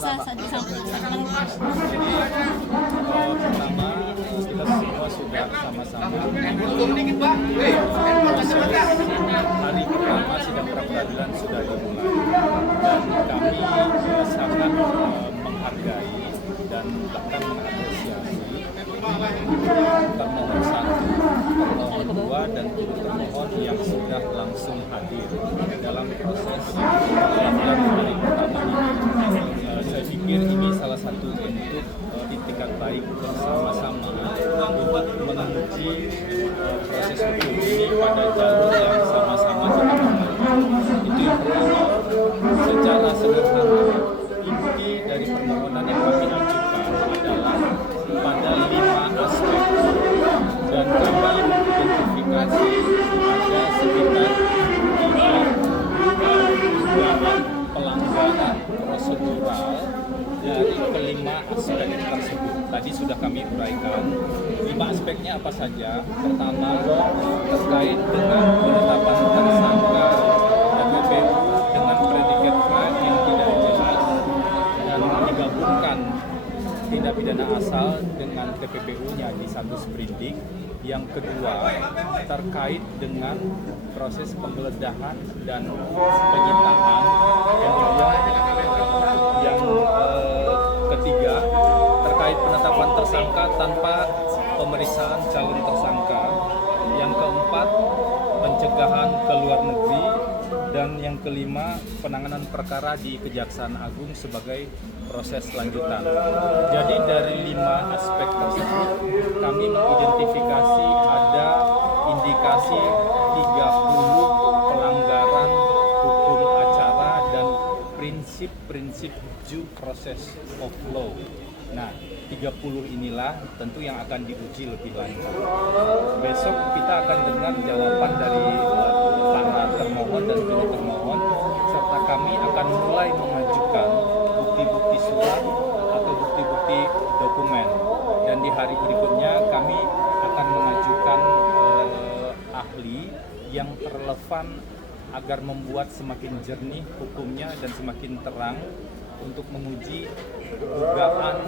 bisa disampaikan? Pertama, kita semua sudah sama-sama hari pertama sidang pra-peradilan sudah dimulai dan kami sangat menghargai dan bahkan mengapresiasi termohon 1, termohon 2, dan termohon yang sudah langsung hadir dalam proses peradilan hari pertama ini. Saya pikir ini salah satu bentuk itikat baik bersama-sama untuk menguji proses hukum ini pada jalur yang sama-sama kita memiliki. Itu yang pertama. Secara sederhana, inti dari permohonan yang kami ajukan adalah pada 5 aspek dan kami mengidentifikasi ada sekitar 3 dugaan pelanggaran prosedural dari kelima aspek tersebut. Tadi sudah kami uraikan. 5 aspeknya apa saja? Pertama, terkait dengan penetapan tersangka TPPU dengan predikat crime yang tidak jelas dan digabungkan tindak pidana asal dengan TPPU-nya di satu sprindik. Yang kedua, terkait dengan proses penggeledahan dan penyitaan. Kemudian yang ketiga, terkait penetapan tersangka tanpa pemeriksaan calon tersangka. Yang keempat, pencegahan ke luar negeri. Dan yang kelima, penanganan perkara di Kejaksaan Agung sebagai proses lanjutan. Jadi dari 5 aspek tersebut, kami mengidentifikasi ada indikasi 30 pelanggaran hukum acara dan prinsip-prinsip due process of law. Nah, 30 inilah tentu yang akan diuji lebih lanjut. Besok kita akan dengar jawaban dari para termohon dan termohon, serta kami akan mulai mengajukan bukti-bukti surat atau bukti-bukti dokumen. Dan di hari berikutnya kami akan mengajukan ahli yang relevan agar membuat semakin jernih hukumnya dan semakin terang untuk menguji dugaan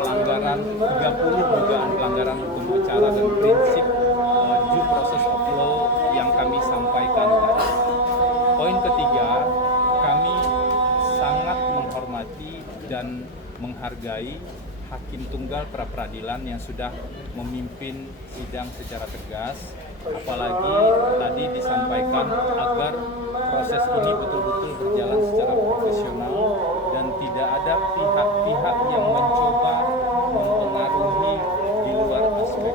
pelanggaran 30 dugaan pelanggaran hukum acara dan prinsip due process of law yang kami sampaikan tadi. Poin ketiga, kami sangat menghormati dan menghargai hakim tunggal pra-peradilan yang sudah memimpin sidang secara tegas, apalagi tadi disampaikan agar proses ini betul-betul berjalan secara profesional dan tidak ada pihak-pihak yang mencoba mempengaruhi di luar aspek.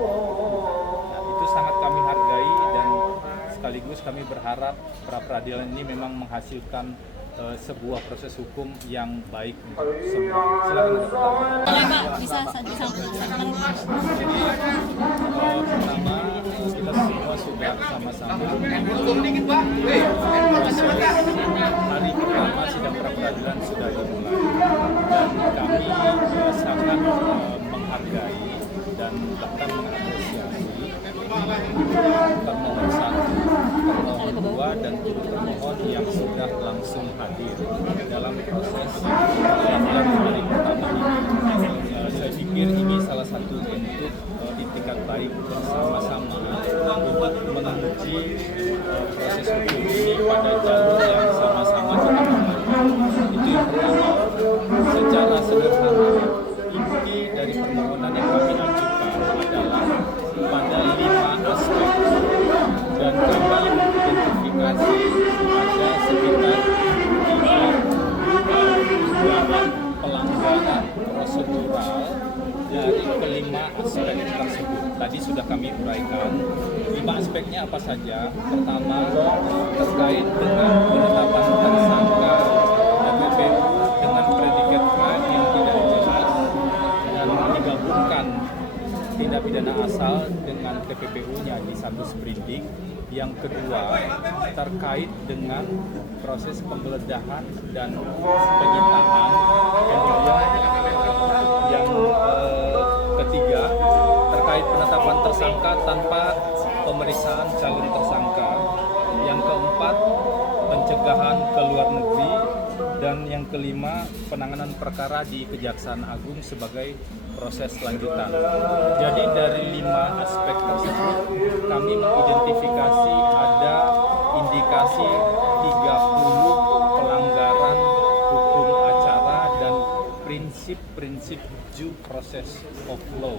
Nah, itu sangat kami hargai dan sekaligus kami berharap pra-peradilan ini memang menghasilkan sebuah proses hukum yang baik untuk semua. Silakan Boleh Pak, bisa disampaikan? Pertama, kita semua sudah sama-sama hari pertama sidang pra-peradilan sudah dimulai dan kami sangat menghargai dan bahkan mengapresiasi termohon 1, termohon 2, dan termohon yang sudah langsung hadir dalam proses peradilan hari pertama ini. Saya pikir ini salah satu bentuk itikat baik bersama-sama untuk menguji proses hukum ini pada jalur yang sama-sama kita memiliki. Itu yang pertama. Secara sederhana, inti dari permohonan yang kami ajukan adalah pada 5 aspek dan kami mengidentifikasi ada sekitar 3 dugaan pelanggaran prosedural dari kelima aspek tersebut. Tadi sudah kami uraikan. 5 aspeknya apa saja? Pertama, terkait dengan penetapan tersangka TPPU dengan predikat crime yang tidak jelas dan digabungkan tindak pidana asal dengan TPPU-nya di satu sprindik. Yang kedua, terkait dengan proses penggeledahan dan penyitaan. Kemudian yang ketiga, terkait penetapan tersangka tanpa pemeriksaan calon tersangka. Yang keempat, pencegahan ke luar negeri. Dan yang kelima, penanganan perkara di Kejaksaan Agung sebagai proses lanjutan. Jadi dari 5 aspek tersebut kami mengidentifikasi ada indikasi 30 pelanggaran hukum acara dan prinsip-prinsip due process of law.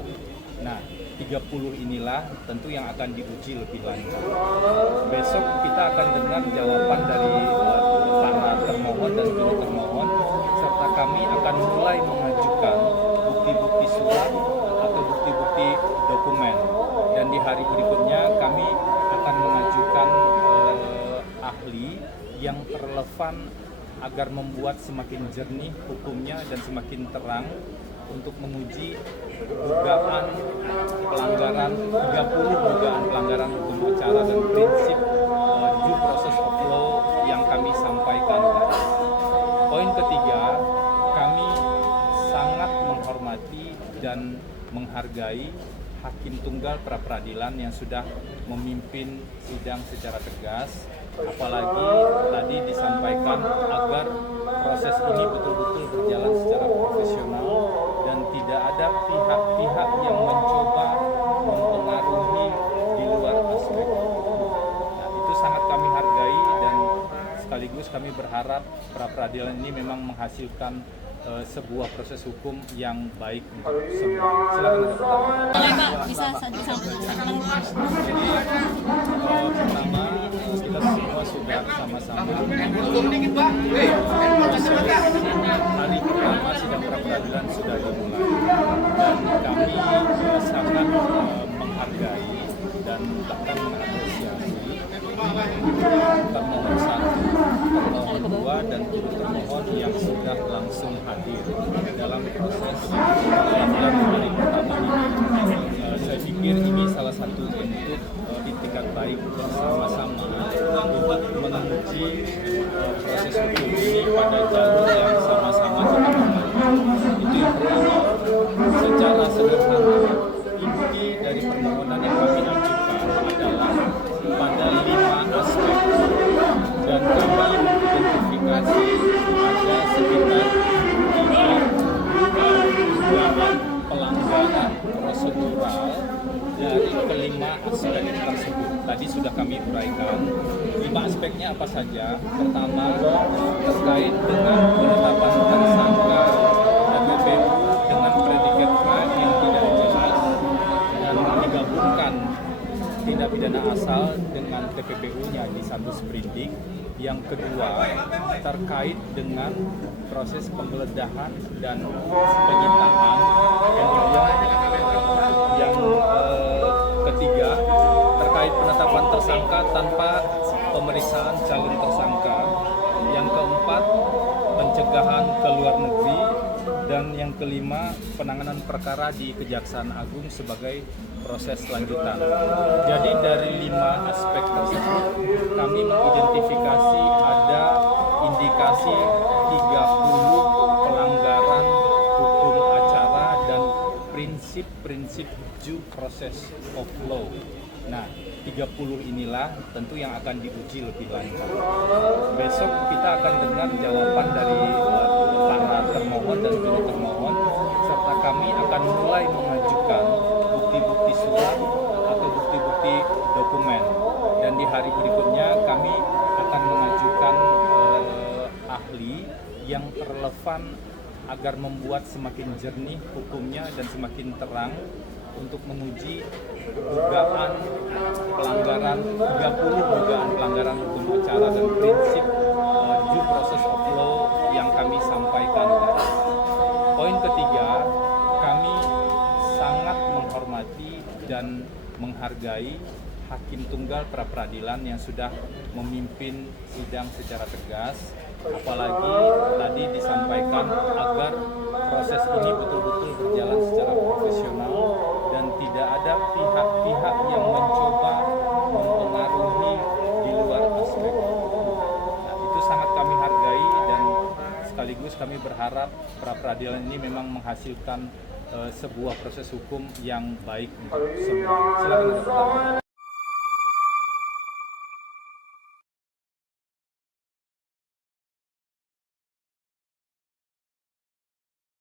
Nah, 30 inilah tentu yang akan diuji lebih lanjut. Besok kita akan dengar jawaban dari para termohon dan turut termohon, serta kami akan mulai mengajukan bukti-bukti surat atau bukti-bukti dokumen. Dan di hari berikutnya kami akan mengajukan ahli yang relevan agar membuat semakin jernih hukumnya dan semakin terang untuk menguji dugaan pelanggaran 30 dugaan pelanggaran hukum acara dan prinsip due process of law yang kami sampaikan tadi. Poin ketiga, kami sangat menghormati dan menghargai hakim tunggal pra peradilan yang sudah memimpin sidang secara tegas, apalagi tadi disampaikan agar proses ini betul-betul berjalan secara profesional dan tidak ada pihak-pihak yang mencoba mempengaruhi di luar aspek. Nah, itu sangat kami hargai dan sekaligus kami berharap pra peradilan ini memang menghasilkan sebuah proses hukum yang baik untuk semua. Silakan ada pertanyaan. Boleh Pak, bisa disampaikan. Pertama, kita semua sudah sama-sama hari pertama sidang pra peradilan sudah dimulai dan kami sangat menghargai dan bahkan mengapresiasi termohon 1, termohon 2, dan turut termohon yang sudah langsung hadir dalam proses peradilan hari pertama ini. Saya pikir ini salah satu bentuk itikat baik bersama-sama untuk menguji proses hukum ini pada jalur yang sama-sama kita memiliki. Itu yang pertama. Secara sederhana, inti dari permohonan yang kami ajukan adalah pada 5 aspek dan kami mengidentifikasi ada sekitar 3 dugaan pelanggaran prosedural dari kelima aspek tersebut. Tadi sudah kami uraikan 5 aspeknya apa saja. Pertama, terkait dengan penetapan tersangka TPPU dengan predikat crime yang tidak jelas dan digabungkan tindak pidana asal dengan TPPU-nya di satu sprindik. Yang kedua, terkait dengan proses penggeledahan dan penyitaan. Kemudian yang ketiga, terkait penetapan tersangka tanpa pemeriksaan calon tersangka. Yang keempat, pencegahan ke luar negeri. Dan yang kelima, penanganan perkara di Kejaksaan Agung sebagai proses lanjutan. Jadi dari 5 aspek tersebut kami mengidentifikasi ada indikasi 30 pelanggaran hukum acara dan prinsip-prinsip due process of law. Nah, 30 inilah tentu yang akan diuji lebih lanjut. Besok kita akan dengar jawaban dari para termohon dan turut termohon, serta kami akan mulai mengajukan bukti-bukti surat atau bukti-bukti dokumen. Dan di hari berikutnya kami akan mengajukan ahli yang relevan agar membuat semakin jernih hukumnya dan semakin terang untuk menguji dugaan pelanggaran 30 dugaan pelanggaran hukum acara dan prinsip due process of law yang kami sampaikan tadi. Poin ketiga, kami sangat menghormati dan menghargai hakim tunggal pra peradilan yang sudah memimpin sidang secara tegas, apalagi tadi disampaikan agar proses ini betul-betul berjalan secara profesional dan tidak ada pihak-pihak yang mencoba mempengaruhi di luar aspek. Nah, itu sangat kami hargai dan sekaligus kami berharap pra peradilan ini memang menghasilkan sebuah proses hukum yang baik untuk semua. Silakan ada pertanyaan.